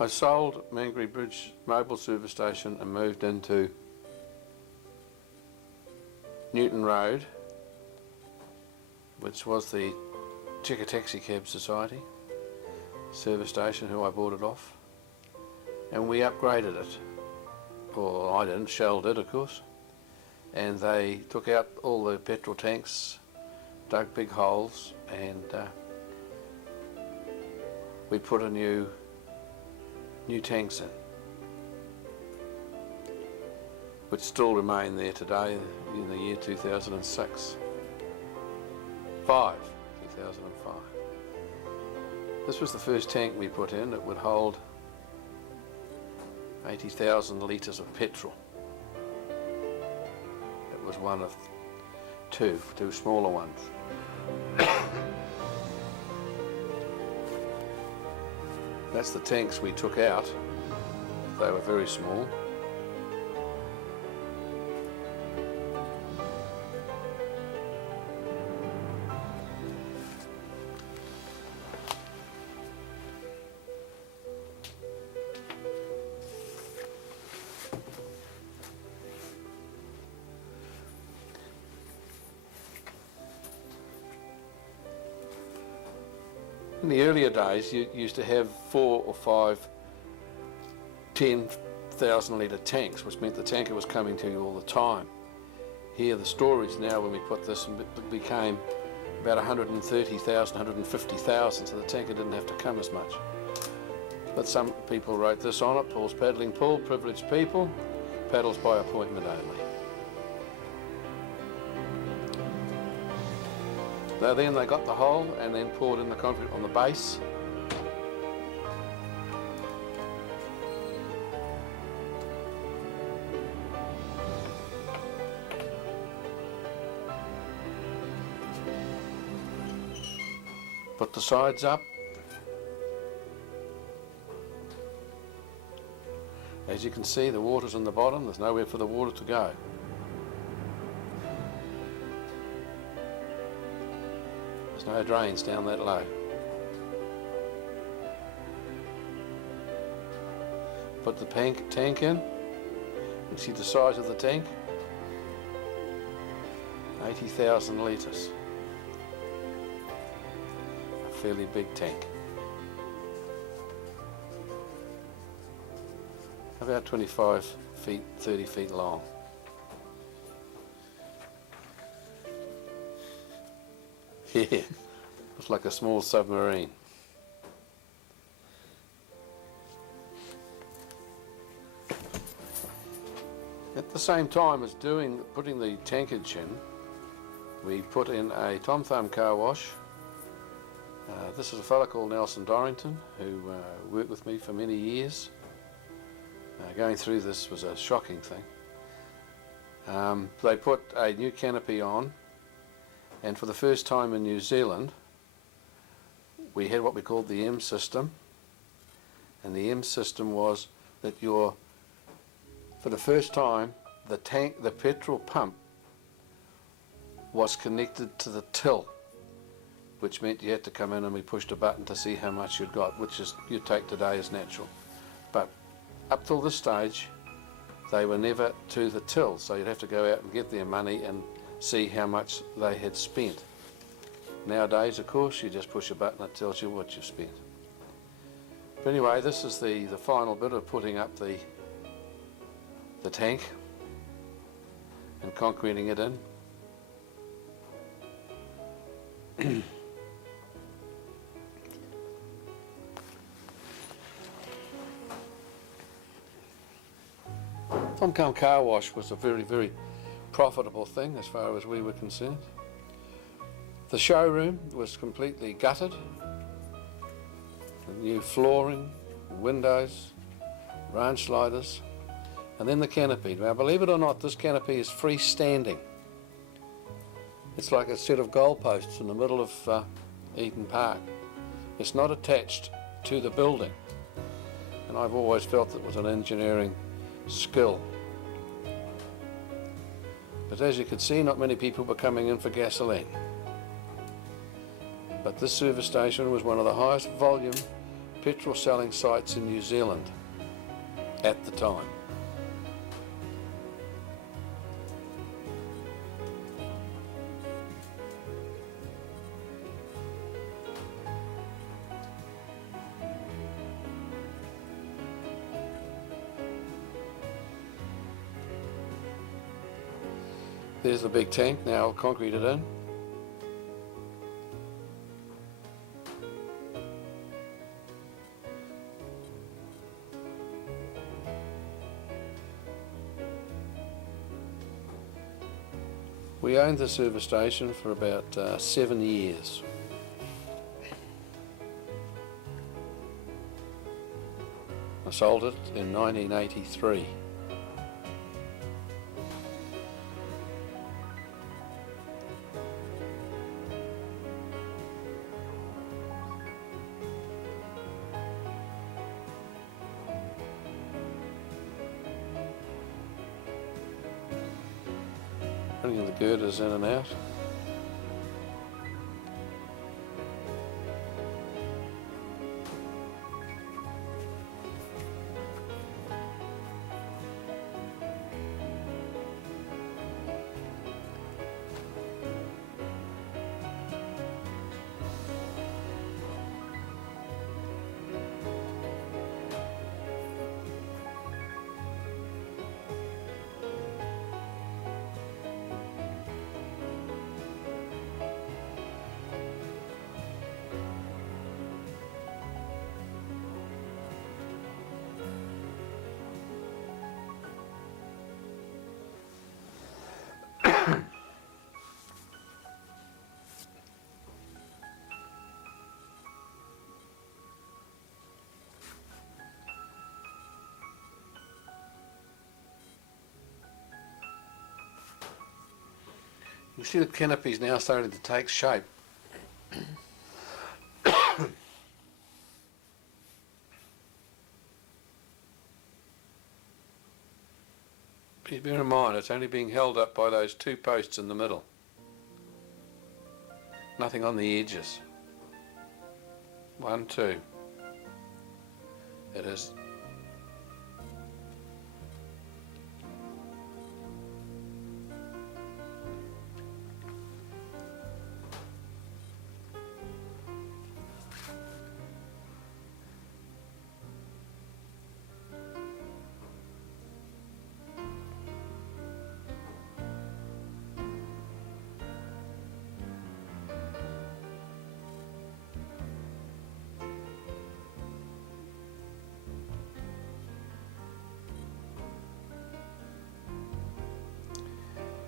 I sold Mangere Bridge Mobile Service Station and moved into Newton Road, which was the Chicka Taxi Cab Society service station, who I bought it off, and we upgraded it. Well, I didn't, Shell did of course, and they took out all the petrol tanks, dug big holes, and we put a new tanks in, which still remain there today in the year 2006. 2005. This was the first tank we put in. It would hold 80,000 litres of petrol. It was one of two smaller ones. That's the tanks we took out. They were very small. In the earlier days, you used to have 4 or 5 10,000 litre tanks, which meant the tanker was coming to you all the time. Here, the storage now, when we put this in, became about 130,000, 150,000, so the tanker didn't have to come as much. But some people wrote this on it: Paul's paddling pool, privileged people, paddles by appointment only. Then they got the hole and then poured in the concrete on the base. Put the sides up. As you can see, the water's in the bottom. There's nowhere for the water to go. No drains down that low. Put the tank in. You see the size of the tank? 80,000 litres. A fairly big tank. About 25 feet, 30 feet long. Yeah, it's like a small submarine. At the same time as putting the tankage in, we put in a Tom Thumb car wash. This is a fellow called Nelson Dorrington, who worked with me for many years. Going through this was a shocking thing. They put a new canopy on, and for the first time in New Zealand, we had what we called the M system. And the M system was that for the first time, the petrol pump was connected to the till, which meant you had to come in and we pushed a button to see how much you'd got, which is you take today as natural. But up till this stage, they were never to the till, so you'd have to go out and get their money and see how much they had spent. Nowadays, of course, you just push a button, it tells you what you've spent. But anyway, this is the final bit of putting up the tank and concreting it in. Tom Thumb Car Wash was a very, very profitable thing as far as we were concerned. The showroom was completely gutted. New flooring, windows, range sliders, and then the canopy. Now, believe it or not, this canopy is freestanding. It's like a set of goalposts in the middle of Eden Park. It's not attached to the building, and I've always felt it was an engineering skill. But as you can see, not many people were coming in for gasoline. But this service station was one of the highest volume petrol selling sites in New Zealand at the time. There's the big tank, now concreted in. We owned the service station for about 7 years. I sold it in 1983. Putting the girders in and out. You see the canopy's now starting to take shape. Please bear in mind it's only being held up by those two posts in the middle. Nothing on the edges. 1, 2. It is.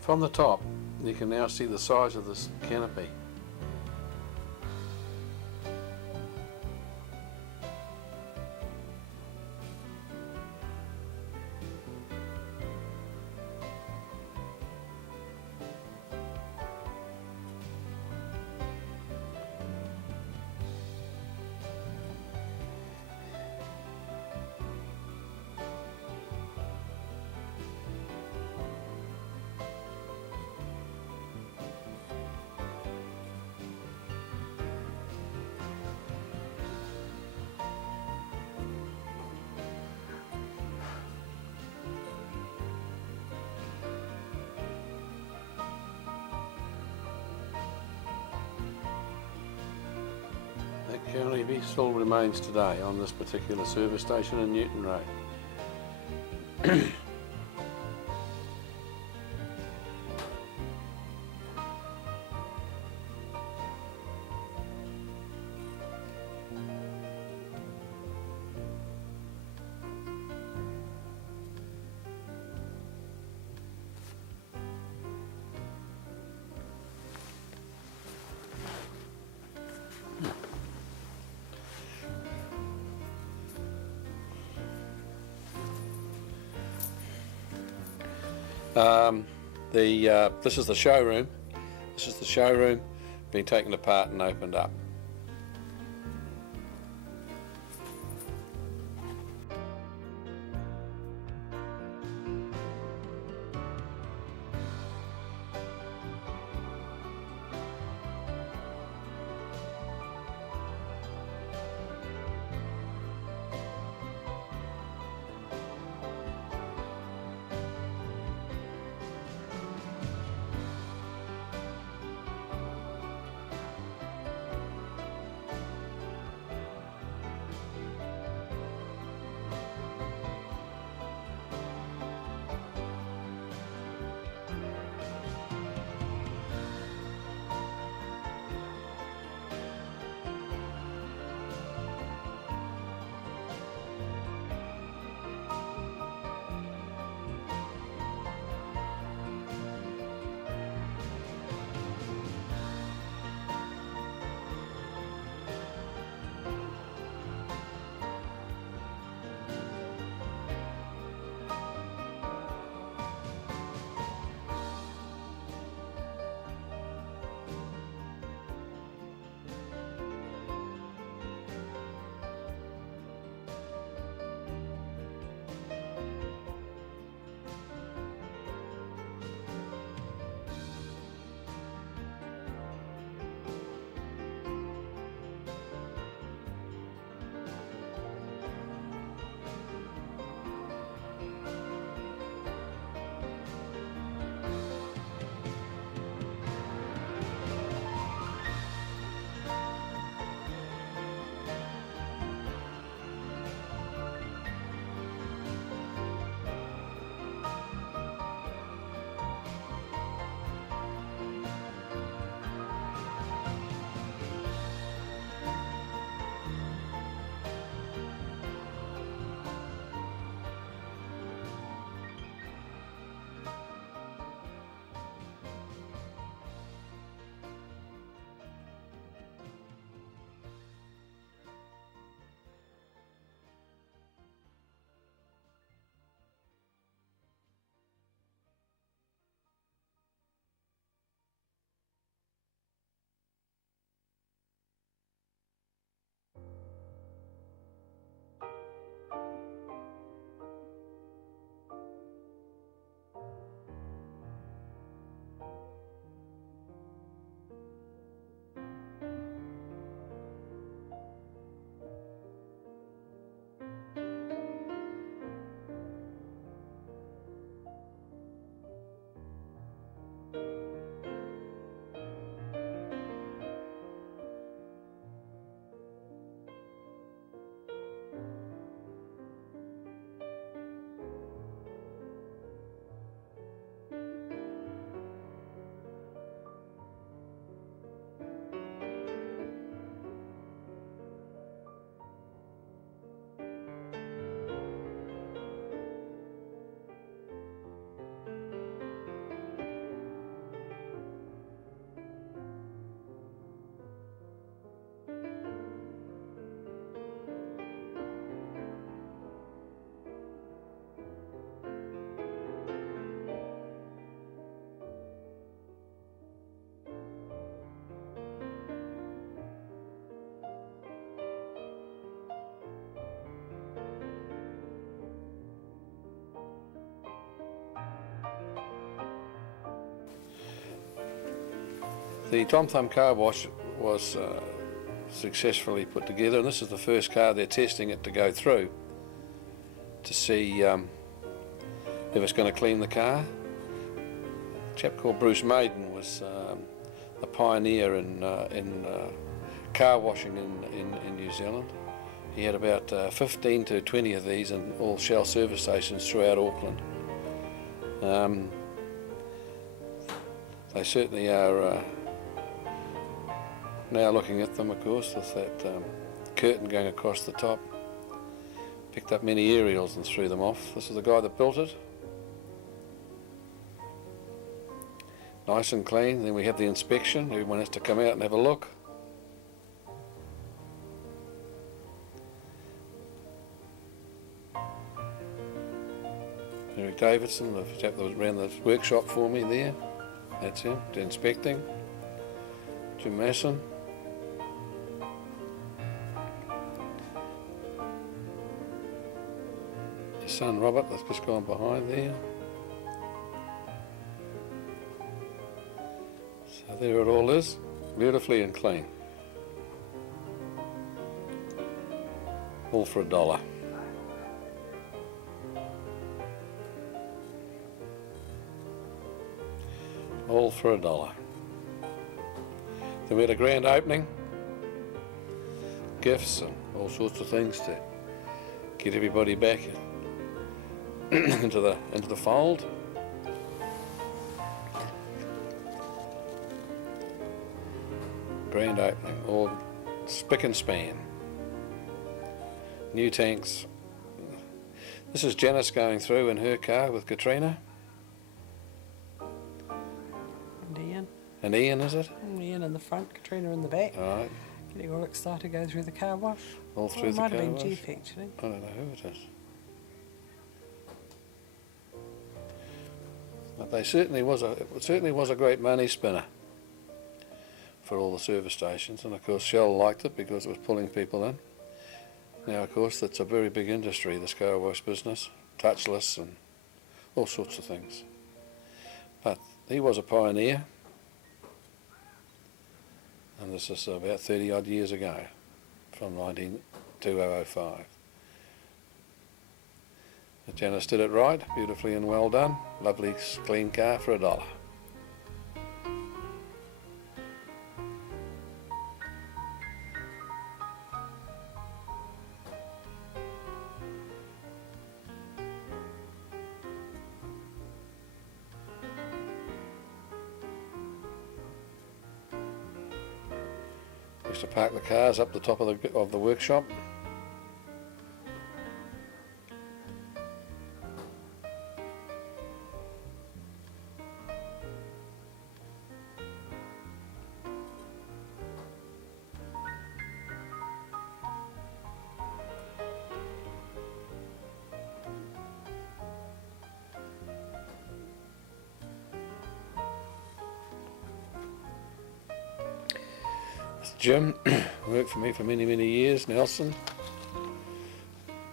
From the top, you can now see the size of this canopy. That canopy still remains today on this particular service station in Newton Road. This is the showroom. This is the showroom being taken apart and opened up. The Tom Thumb car wash was successfully put together, and this is the first car they're testing it to go through to see if it's going to clean the car. A chap called Bruce Maiden was a pioneer in car washing in New Zealand. He had about 15 to 20 of these in all Shell service stations throughout Auckland. They certainly are now looking at them, of course, with that curtain going across the top. Picked up many aerials and threw them off. This is the guy that built it. Nice and clean. Then we have the inspection. Everyone has to come out and have a look. Eric Davidson, the chap that was around the workshop for me there. That's him, inspecting. Jim Masson. His son Robert, that's just gone behind there. So there it all is, beautifully and clean. All for $1. All for $1. Then we had a grand opening, gifts and all sorts of things to get everybody back into the fold. Grand opening, all spick and span. New tanks. This is Janice going through in her car with Katrina. And Ian, is it? Ian in the front, Katrina in the back. Alright. Getting all excited to go through the car wash. All through the car wash? It might have been Jeff, actually. I don't know who it is. But it certainly was a great money spinner for all the service stations, and of course Shell liked it because it was pulling people in. Now of course that's a very big industry, this car wash business, touchless and all sorts of things. But he was a pioneer. And this is about 30 odd years ago, from 2005. But Janice did it right, beautifully and well done. Lovely clean car for $1. Used to park the cars up the top of the workshop. Jim worked for me for many, many years. Nelson,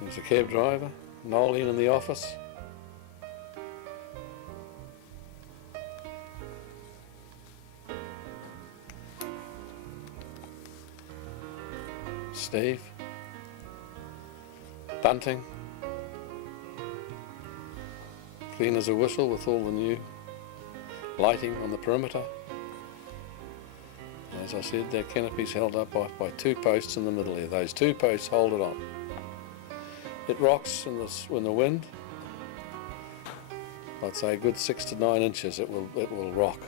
he was a cab driver. Nolan in the office. Steve, Bunting, clean as a whistle with all the new lighting on the perimeter. As I said, that canopy's held up by two posts in the middle here. Those two posts hold it on. It rocks in the wind. I'd say a good 6 to 9 inches it will rock.